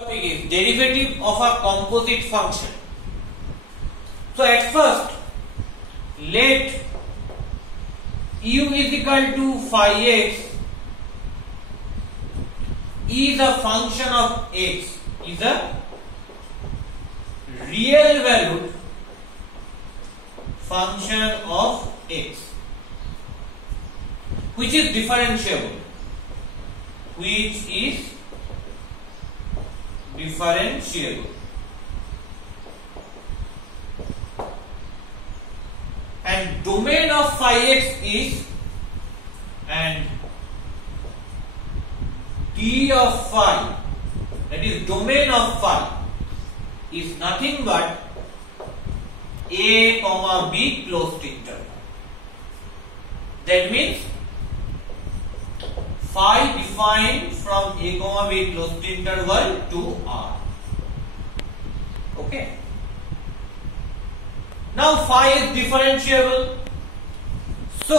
Topic is derivative of a composite function. So at first, let u is equal to phi x is a function of x, is a real valued function of x, which is differentiable, and domain of phi x is, and d of phi, that is domain of phi, is nothing but a comma b closed interval. That means phi defined from a comma b closed interval to R. Okay. Now phi is differentiable, so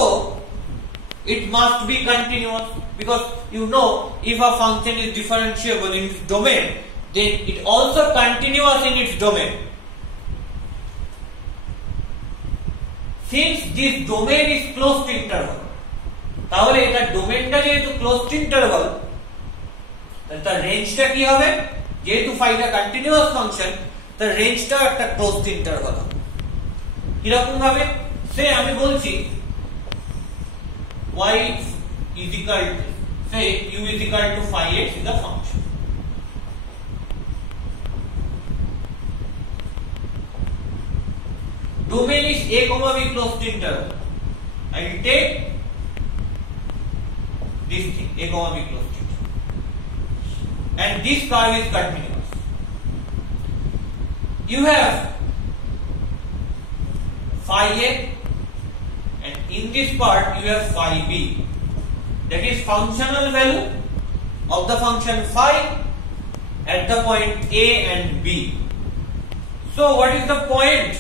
it must be continuous, because you know, if a function is differentiable in its domain, then it also continuous in its domain. Since this domain is closed interval, তাহলে এটা ডোমেইনটা যেহেতু closed interval, তাহলে তার রেঞ্জটা কি হবে? যেহেতু ফাইটা কন্টিনিউয়াস ফাংশন, তার রেঞ্জটা একটা ক্লোজড ইন্টারভাল হবে। কিরকম ভাবে? সে আমি বলছি y is equal to, say u is equal to phi x is a function. Domain is a comma b closed interval. I will take this thing, a comma b closed interval, and this curve is continuous. You have phi a, and in this part you have phi b, that is functional value of the function phi at the point a and b. So what is the point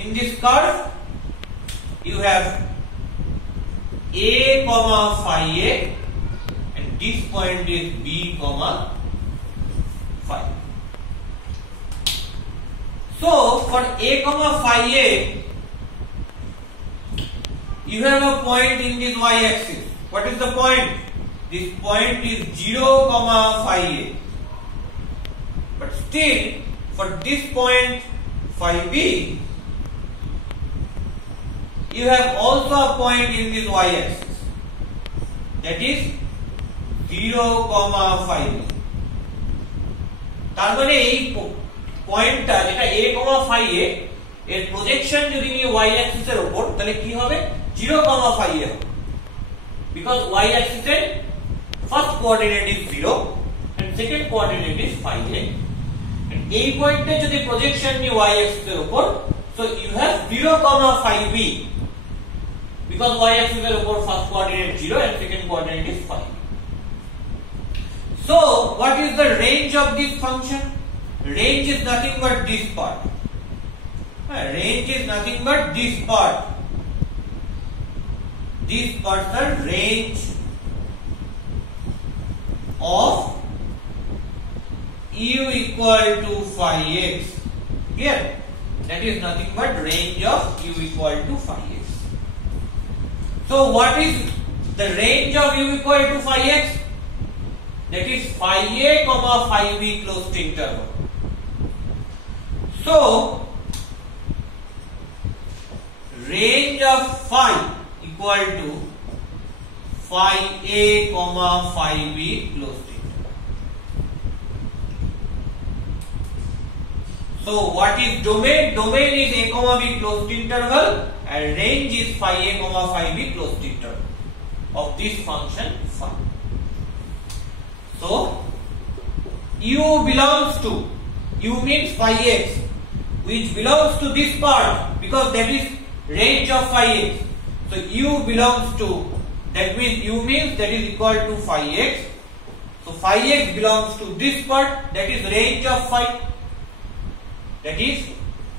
in this curve? You have a comma phi a, and this point is b comma phi. So for a comma phi a, you have a point in this y-axis. What is the point? This point is 0 comma phi a. But still, for this point phi b, you have also a point in this y-axis, that is 0 comma phi b. তার মানে এই পয়েন্টটা যেটা a comma phi a এর প্রজেকশন যদি নিয়ে y Axis এর উপর, তাহলে কি হবে? 0 comma phi a হবে, because y axis এর first coordinate is 0 and second coordinate is phi a, and এই পয়েন্টে যদি প্রজেকশন নিয়ে y axis এর উপর, so you have 0 comma phi b, because y axis এর উপর first coordinate 0 and second coordinate is phi. So what is the range of this function? Range is nothing but this part. Range is nothing but this part. This part the range of u equal to phi x. Here, that is nothing but range of u equal to phi x. So what is the range of u equal to phi x? That is phi a comma phi b closed interval. So range of phi equal to phi a comma phi b closed interval. So what is domain? Domain is a comma b closed interval, and range is phi a comma phi b closed interval of this function phi. So u belongs to, u means phi x, which belongs to this part, because that is range of phi x. So u belongs to, that means u means that is equal to phi x. So phi x belongs to this part, that is range of phi, that is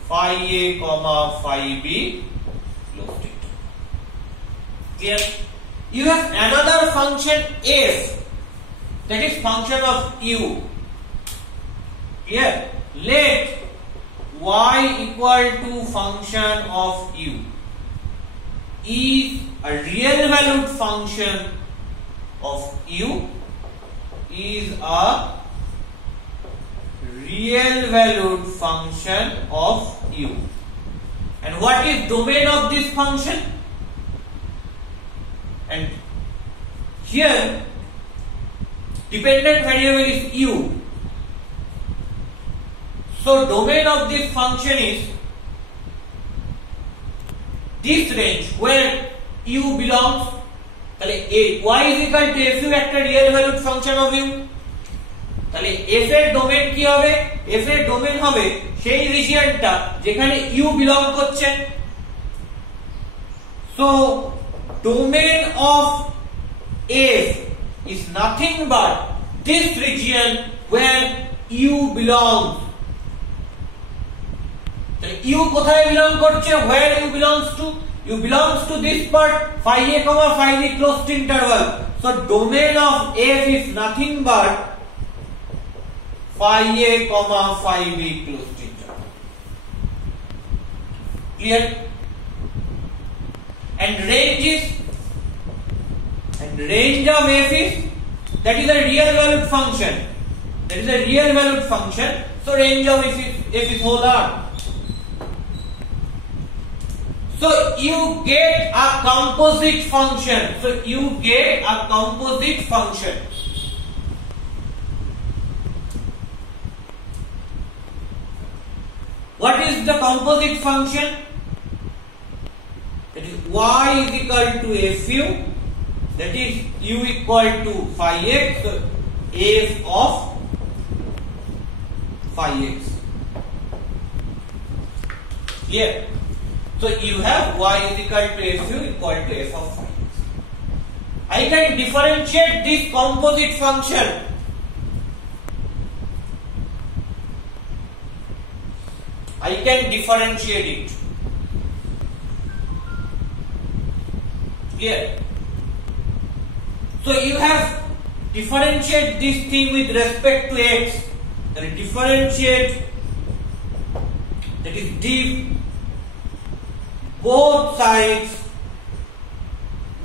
phi a comma phi b closed interval. Clear? You have another function f, that is function of u, Here, let y equal to function of u is a real valued function of u, is a real valued function of u. And what is domain of this function? And here dependent variable is u. So domain of this function is this range where u belongs. তাহলে y is equal to f একটা real valued function of u, তাহলে f এর ডোমেইন কি হবে? f এর ডোমেইন হবে সেই রিজিয়নটা যেখানে u বিলং করছে। So domain of f is nothing but this region where u belongs. তাহলে u কোথায় বিলং করছে? where u belongs to? u belongs to this part phi a comma phi b closed interval. So domain of f is nothing but phi a comma phi b closed interval. Clear? And range of f is, that is a real valued function. That is a real valued function. So range of f is whole R. So you get a composite function. So you get a composite function. What is the composite function? That is y is equal to fu. That is u equal to phi x. So f of phi x. Here. So you have y is equal to fu equal to f of phi x. I can differentiate this composite function. I can differentiate it. Clear? So you have differentiate this thing with respect to x. Then differentiate, that is diff both sides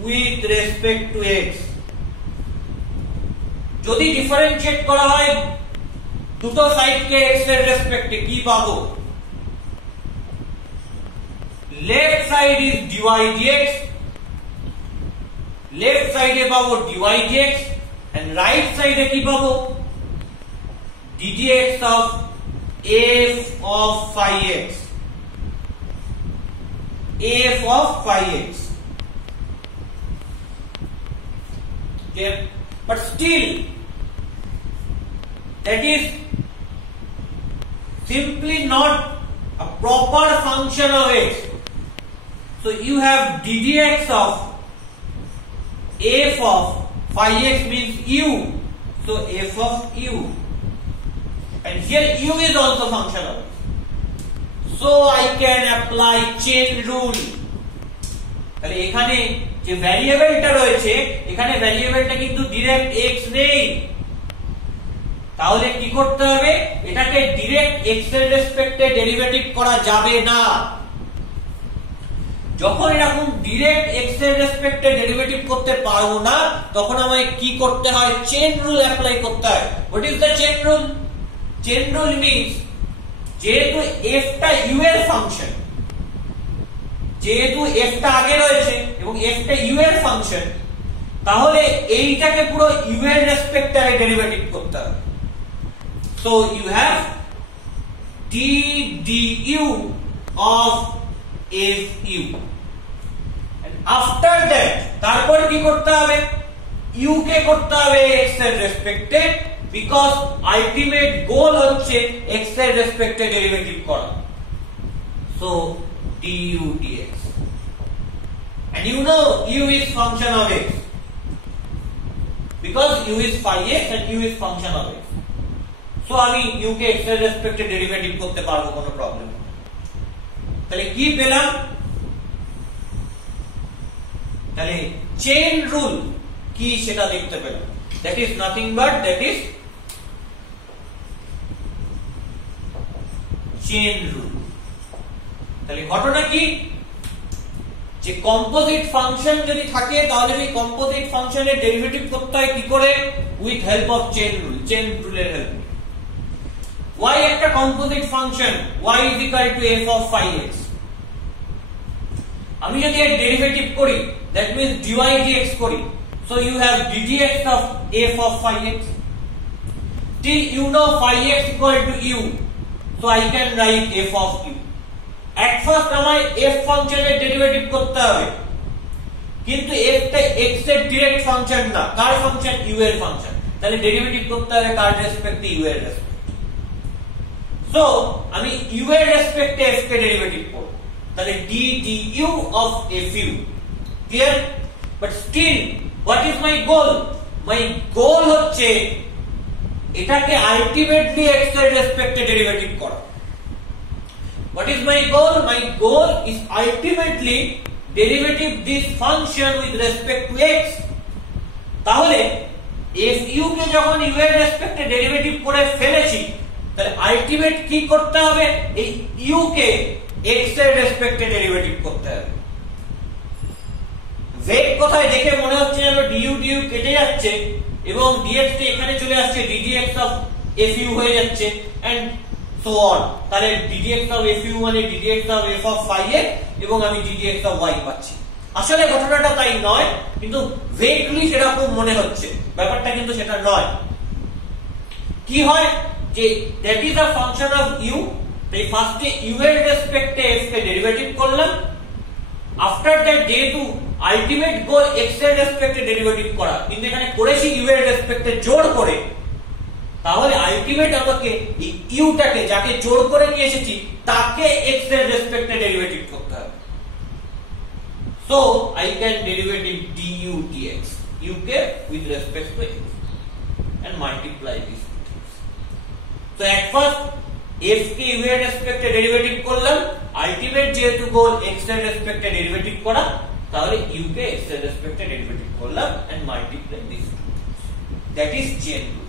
with respect to x. যদি ডিফারেন্সিয়েট করা হয় দুটো সাইডকে x এর রেসপেক্টে কি পাবো? Left side is dy dx, left সাইডে পাবো dy dx, এন্ড রাইট সাইডে কি পাবো? ddx of f of phi x. f of phi x. Okay, but still that is simply not a proper function of x. So you have ddx of f of phi x means u. So f of u, and here u is also function of x. So I can apply chain rule. তাহলে এখানে যে ভ্যারিয়েবলটা রয়েছে, এখানে ভ্যারিয়েবলটা কিন্তু direct x নেই। তাহলে কি করতে হবে? এটাকে ডাইরেক্ট x এর রেসপেক্টে ডেরিভেটিভ করা যাবে না। যখন এরকম ডাইরেক্ট x এর রেসপেক্টে ডেরিভেটিভ করতে পারবো না, তখন আমায় কি করতে হয়? চেইন রুল অ্যাপ্লাই করতে হয়। What is the chain rule? Chain rule means যেহেতু f টা u এর ফাংশন, যেহেতু f টা আগে রয়েছে এবং f টা u এর ফাংশন, তাহলে এইটাকে পুরো u এর রেসপেক্টে ডেরিভেটিভ করতে হবে। So you have d du of fu, and after that তারপর কি করতে হবে? u কে করতে হবে x এর রেসপেক্টে, because ultimate goal হচ্ছে x এর রেসপেক্টে ডেরিভেটিভ করা। So du dx, and you know u is function of x because u is phi x and u is function of x. So আমি u কে x এর রেসপেক্টে ডেরিভেটিভ করতে পারবো, কোনো প্রবলেম নেই। তাহলে কি পেলাম? তাহলে চেইন রুল কি সেটা দেখতে পেলাম। That is nothing but that is chain rule. তাহলে ঘটনা কি, যে কম্পোজিট ফাংশন যদি থাকে তাহলে সেই কম্পোজিট ফাংশনের ডেরিভেটিভ করতে হয় কি করে, with help of chain rule, chain রুলের হেল্প। y একটা composite function, y is equal to f of phi x। আমি যদি এর ডেরিভেটিভ করি, that means dy dx করি, so you have ddx of f of phi x till you know phi x equal to u, so I can write f of u। at first আমায় f ফাংশনের ডেরিভেটিভ করতে হবে, কিন্তু f টা x এর ডাইরেক্ট ফাংশন না, কার function, u এর ফাংশন। তাহলে ডেরিভেটিভ করতে হবে কার রেসপেক্টে, u এর রেসপেক্টে। সো আমি u এর রেসপেক্টে f কে ডেরিভেটিভ করব, তাহলে d du of fu, clear. But still what is my goal, my goal হচ্ছে এটাকে আলটিমেটলি x এর রেসপেক্টে ডেরিভেটিভ করা। What is my goal? My goal is ultimately derivative this function with respect to x। তাহলে fu কে যখন u এর রেসপেক্টে ডেরিভেটিভ করে ফেলেছি, তাহলে আলটিমেট কি করতে হবে, এই u কে x এর রেসপেক্টে ডেরিভেটিভ করতে হবে। z কোথায় দেখে মনে হচ্ছে যেন du কেটে যাচ্ছে এবং dx টা এখানে চলে আসছে, ddx of fu হয়ে যাচ্ছে and so on। তাহলে ddx of fu মানে ddx of f of phi x এবং আমি ddx of y পাচ্ছি। আসলে ঘটনাটা তাই নয়, কিন্তু ভেগলি সেরকম মনে হচ্ছে, ব্যাপারটা কিন্তু সেটা নয়। কি হয় যে that is a function of u, তাই ফার্স্টে u এর রেসপেক্টে f কে ডেরিভেটিভ করলাম, আফটার দ্যাট যেহেতু আলটিমেট গোল x এর রেসপেক্টে ডেরিভেটিভ করা, কিন্তু এখানে করেছি u এর রেসপেক্টে জোর করে, তাহলে আলটিমেট আমাকে এই u টাকে যাকে জোর করে নিয়ে এসেছি তাকে x এর রেসপেক্টে ডেরিভেটিভ করতে হবে। So I can derivative du dx, u K with respect to x and multiply this। So at first f কে u এর রেসপেক্টে ডেরিভেটিভ করলাম, আলটিমেট যেহেতু গোল x এর রেসপেক্টে ডেরিভেটিভ করা, তাহলে u কে x এর রেসপেক্টে ডেরিভেটিভ করলাম and multiply this। That is chain rule।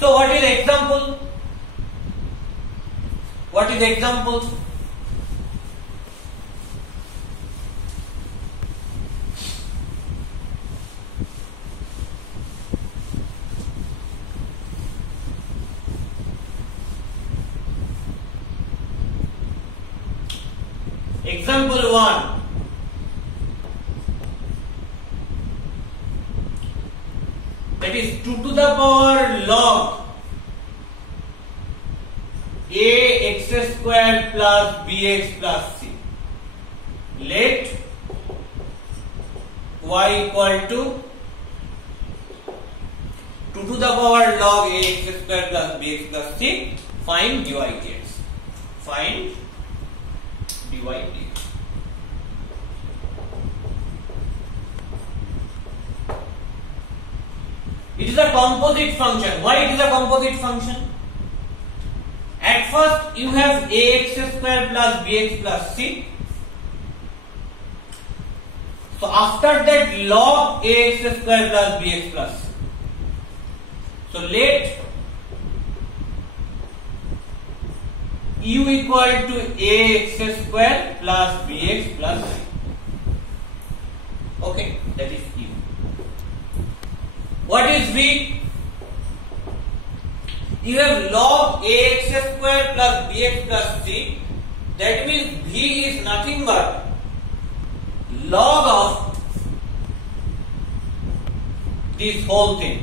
So what is example? What is example? Example 1, that is 2 to the power log a x square plus bx plus c। Let y equal to 2 to the power log a x square plus bx plus c। Find dy dx। Find dy dx। It is a composite function. Why it is a composite function? At first you have ax square plus bx plus c. So after that log ax square plus bx plus c. So let u equal to ax square plus bx plus c। Okay, that is u। What is v? You have log ax square plus bx plus c. That means v is nothing but log of this whole thing,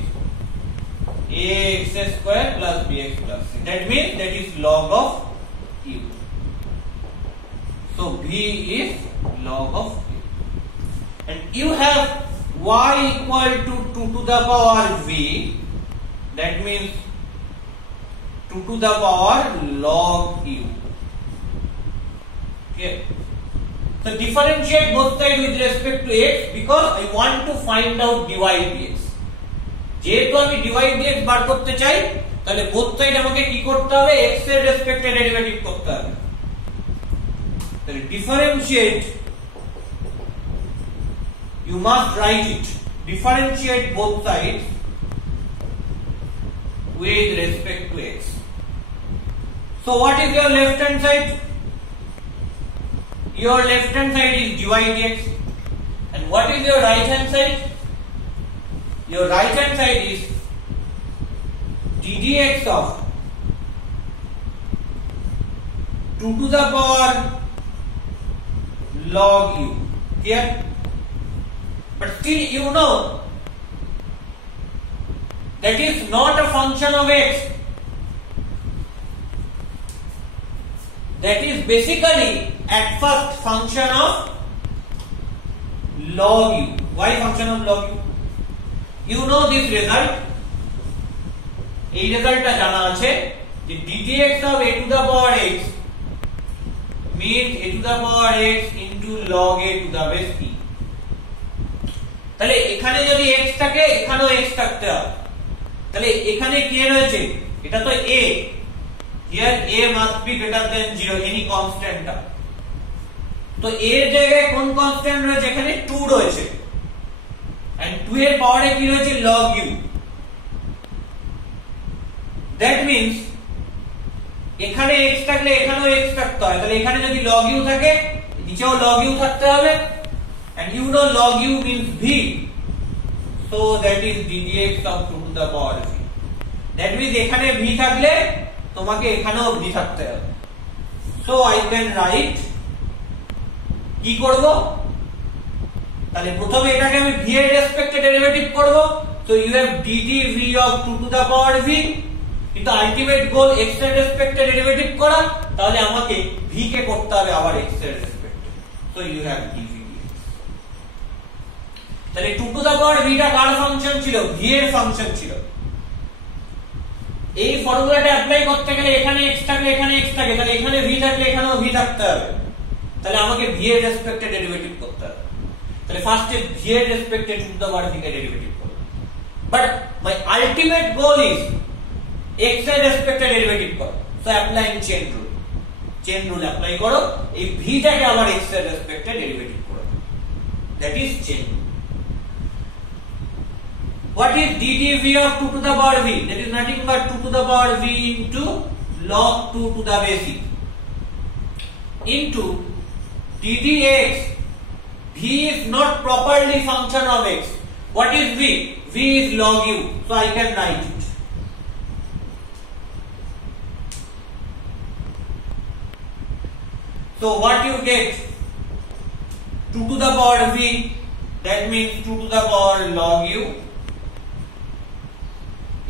ax square plus bx plus c. That means that is log of u. So v is log of u, and you have y equal to 2 to the power v, that means 2 to the power log u। Okay, so differentiate both sides with respect to x because I want to find out dy dx। যেহেতু আমি dy dx বার করতে চাই, তাহলে both side আমাকে কি করতে হবে, x এর রেসপেক্টে ডেরিভেটিভ করতে হবে। তাহলে differentiate, you must write it, differentiate both sides with respect to x। So what is your left hand side? Your left hand side is dy dx. And what is your right hand side? Your right hand side is ddx of 2 to the power log u. Here, but still you know that is not a function of x. That is basically at first function of log u. Why function of log u? You know this result. এই রেজাল্টটা জানা আছে যে ddx of a to the power x means a to the power x into log a to the base e. তাহলে এখানে যদি x থাকে এখানেও x থাকতে হবে। তাহলে এখানে কি রয়েছে? এটা তো a, here a must be greater than 0, any constant টা। তো a এর জায়গায় কোন কনস্ট্যান্ট রয়েছে? এখানে 2 রয়েছে, and 2 এর পাওয়ারে কি রয়েছে? log u। that means এখানে x থাকলে এখানেও x থাকতে হয়। তাহলে এখানে যদি log u থাকে নিচেও log u থাকতে হবে, and you know log u means v, so that is ddx of 2 to the power v। that means এখানে v থাকলে তোমাকে এখানেও v থাকতে হবে। so I can write, কি করব? তাহলে প্রথমে এটাকে আমি v এর রেসপেক্টে ডেরিভেটিভ করব। so you have ddv of 2 to the power v, কিন্তু আলটিমেট গোল x এর রেসপেক্টে ডেরিভেটিভ করা, তাহলে আমাকে v কে করতে হবে আবার x এর রেসপেক্টে। so you have dv dx। তাহলে 2 to the power v টা কার ফাংশন ছিল? v এর ফাংশন ছিল। এই ফর্মুলাটা অ্যাপ্লাই করতে গেলে এখানে x থাকলে এখানে x থাকে, তাহলে এখানে v থাকলে এখানেও v থাকতে হবে। তাহলে আমাকে v এর রেসপেক্টে ডেরিভেটিভ করতে হবে। তাহলে ফার্স্টে v এর রেসপেক্টে 2 to the power v কে ডেরিভেটিভ করব। But my ultimate goal is x এর রেসপেক্টে ডেরিভেটিভ করো। So applying chain rule. Chain rule apply করো, এই v টাকে আবার x এর রেসপেক্টে ডেরিভেটিভ করো। That is chain rule. What is ddv of 2 to the power v? That is nothing but 2 to the power v into log 2 to the base e into ddx. v is not properly function of x. What is v? v is log u. So I can write it. So what you get? 2 to the power v, that means 2 to the power log u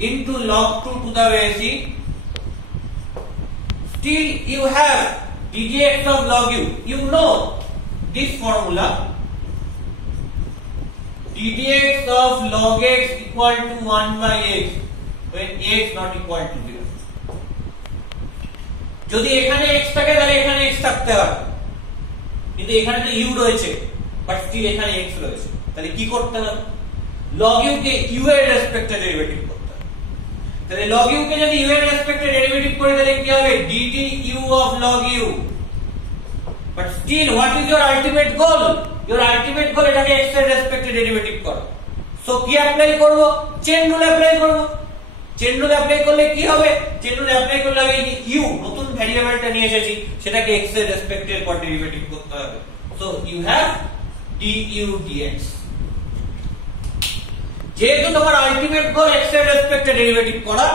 into log 2 to the base e. Still you have ddx of log u. You know this formula, ddx of log x equal to 1 by x when x not equal to 0. যদি এখানে x থাকে তাহলে এখানে x থাকতে হবে, কিন্তু এখানে তো u রয়েছে, বাট স্টিল এখানে x রয়েছে। তাহলে কি করতে হবে? log u কে u এর রেসপেক্টে ডেরিভেটিভ করতে হবে। তাহলে log u কে যদি u এর রেসপেক্টে ডেরিভেটিভ করে তাহলে কি হবে? ddu of log u। But still what is your ultimate goal? Your ultimate goal এটাকে x এর রেসপেক্টে ডেরিভেটিভ করো। সো কি অ্যাপ্লাই করব? চেইন রুল অ্যাপ্লাই করব। চেইন রুল অ্যাপ্লাই করলে কি হবে? চেইন রুল অ্যাপ্লাই করলে আমি u নতুন ভ্যারিয়েবলটা নিয়ে এসেছি, সেটাকে x এর রেসপেক্টে এর পর ডেরিভেটিভ করতে হবে। So you have du dx। যেহেতু তোমার আলটিমেট গোল x এর রেসপেক্টে ডেরিভেটিভ করা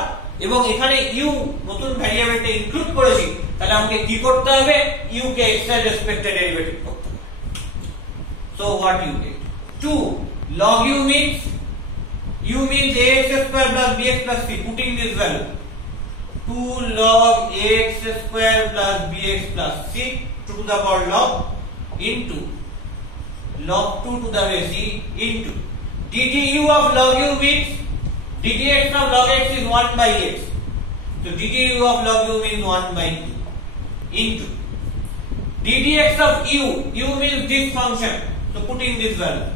এবং এখানে u নতুন ভ্যারিয়েবলটা ইনক্লুড করেছি, তাহলে আমাকে কি করতে হবে? u কে x এর রেসপেক্টে ডেরিভেটিভ করতে হবে। So what you get? 2 log u means ax square plus bx plus c, putting this value 2 log ax square plus bx plus c to the power log into log 2 to the base e into ddu of log u means ddx of log x is 1 by x, so ddu of log u means 1 by 2 into ddx of u means this function, so putting this value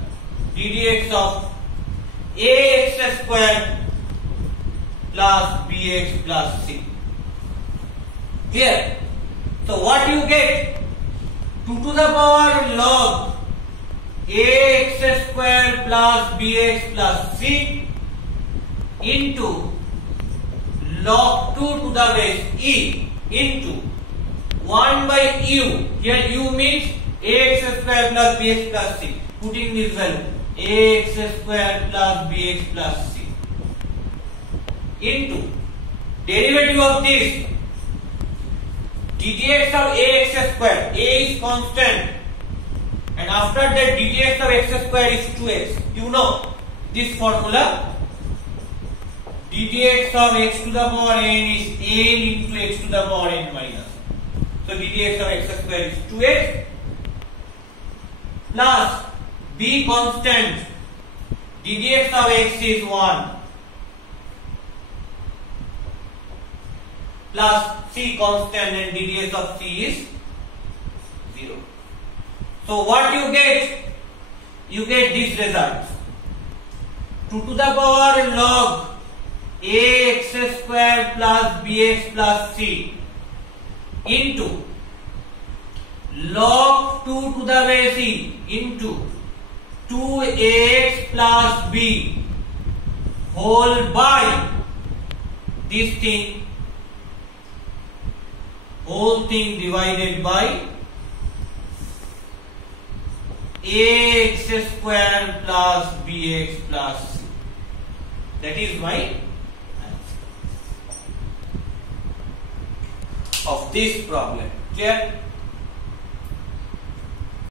ddx of ax square plus bx plus c. Clear? So what you get? 2 to the power log ax square plus bx plus c into log 2 to the base e into 1 by u. Here u means ax square plus bx plus c. Putting this value ax square plus bx plus c into derivative of this ddx of ax square. A is constant, and after that ddx of x square is 2x. You know this formula. ddx of x to the power n is n into x to the power n minus. So ddx of x square is 2x plus b constant. ddx of x is 1 plus c constant, and ddx of c is 0. So what you get? You get this result. 2 to the power log ax square plus bx plus c into log 2 to the base e into 2ax plus b whole by this thing, whole thing divided by ax square plus bx plus c. That is my answer of this problem. Clear?